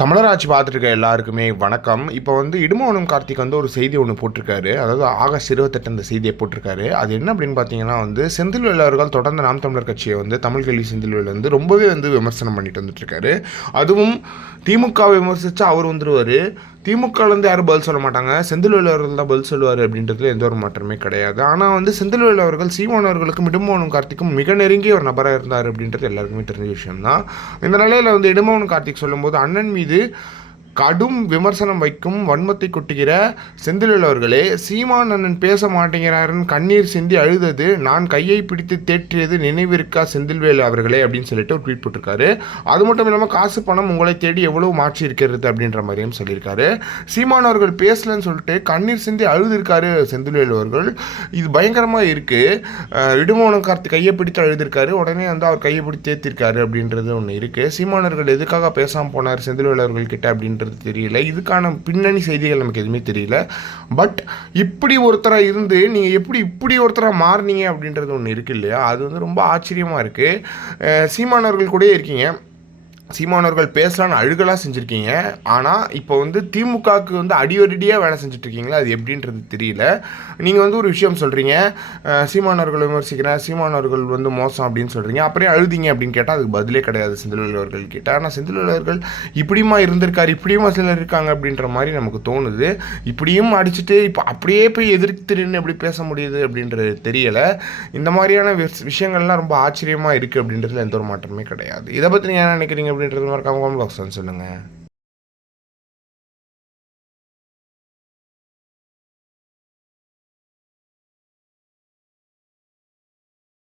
தமிழராட்சி பார்த்துருக்க எல்லாருக்குமே வணக்கம். இப்போ வந்து இடும்பவனம் கார்த்திக் வந்து ஒரு செய்தி ஒன்று போட்டிருக்காரு. அதாவது ஆகஸ்ட் 28 அந்த செய்தியை போட்டிருக்காரு. அது என்ன அப்படின்னு பார்த்தீங்கன்னா வந்து செந்தில்வேல் அவர்கள் தொடர்ந்து நாம் தமிழர் கட்சியை வந்து தமிழ் கேள்வி செந்தில்வேல் வந்து ரொம்பவே வந்து விமர்சனம் பண்ணிட்டு வந்துட்டுருக்காரு. அதுவும் திமுகவை விமர்சித்தா அவர் வந்துடுவார், திமுகலேருந்து யாரும் பதில் சொல்ல மாட்டாங்க, செந்தில்வேல் அவர்கள் தான் பதில் சொல்லுவார் அப்படின்றதுல எந்த ஒரு மாற்றமே கிடையாது. ஆனால் வந்து செந்தில்வேல் அவர்கள் சீமான் அவர்களுக்கும் இடும்பவனம் கார்த்திக்கும் மிக நெருங்கிய ஒரு நபராக இருந்தார் அப்படின்றது எல்லாருக்குமே தெரிஞ்ச விஷயம்தான். இந்த நிலையில் வந்து இடும்பவனம் கார்த்திக் சொல்லும்போது அண்ணன் மீது கடும் விமர்சனம் வைக்கும் வன்மத்தை கொட்டுகிற செந்தில்வேல் அவர்களே, சீமான் அண்ணன் பேச மாட்டேங்கிறாருன்னு கண்ணீர் சிந்தி அழுதது நான் கையை பிடித்து தேற்றியது நினைவிருக்கா செந்தில்வேல் அவர்களே அப்படின்னு சொல்லிட்டு ஒரு ட்வீட் போட்டிருக்காரு. அது மட்டும் இல்லாமல் காசு பணம் உங்களை தேடி எவ்வளவு மாற்றி இருக்கிறது அப்படின்ற மாதிரியும் சொல்லியிருக்காரு. சீமான் அவர்கள் பேசலன்னு சொல்லிட்டு கண்ணீர் சிந்தி அழுதுருக்காரு செந்தில்வேல் அவர்கள். இது பயங்கரமாக இருக்குது. இடுமோனம் கார்த்தி கையை பிடித்து அழுதுருக்காரு, உடனே வந்து அவர் கையை பிடித்து தேத்திருக்காரு அப்படின்றது ஒன்று இருக்குது. சீமானவர்கள் எதுக்காக பேசாமல் போனார் செந்தில்வேல் அவர்கள் கிட்ட அப்படின்றது தெரியல. இதுக்கான பின்னணி செய்திகள் நமக்கு எதுவுமே தெரியல. பட் இப்படி ஒருத்தராக இருந்து நீங்கள் எப்படி இப்படி ஒருத்தராக மாறினீங்க அப்படின்றது ஒன்று இருக்குது இல்லையா? அது வந்து ரொம்ப ஆச்சரியமாக இருக்குது. சீமானவர்கள் கூட இருக்கீங்க, சீமானவர்கள் பேசலான்னு அழுகலாக செஞ்சுருக்கீங்க. ஆனால் இப்போ வந்து திமுகவுக்கு வந்து அடியொடியாக வேலை செஞ்சுட்ருக்கீங்களா, அது எப்படின்றது தெரியல. நீங்கள் வந்து ஒரு விஷயம் சொல்கிறீங்க, சீமானவர்கள் விமர்சிக்கிறேன், சீமானவர்கள் வந்து மோசம் அப்படின்னு சொல்கிறீங்க, அப்புறம் அழுதிங்க அப்படின்னு கேட்டால் அதுக்கு பதிலே கிடையாது செந்தில்வேல் அவர்கள் கிட்ட. ஆனால் செந்தில்வேல் அவர்கள் இப்படியுமா இருந்திருக்காரு, இப்படியுமா சிலர் இருக்காங்க அப்படின்ற மாதிரி நமக்கு தோணுது. இப்படியும் அடிச்சுட்டு இப்போ அப்படியே போய் எதிர்த்துன்னு எப்படி பேச முடியுது அப்படின்றது தெரியலை. இந்த மாதிரியான விஷயங்கள்லாம் ரொம்ப ஆச்சரியமாக இருக்குது அப்படின்றதுல எந்த ஒரு மாற்றமே கிடையாது. இதை பற்றி நீங்கள் என்ன நினைக்கிறீங்க அப்படின்றது மறக்காம கமெண்ட் பாக்ஸில் சொல்லுங்கள்.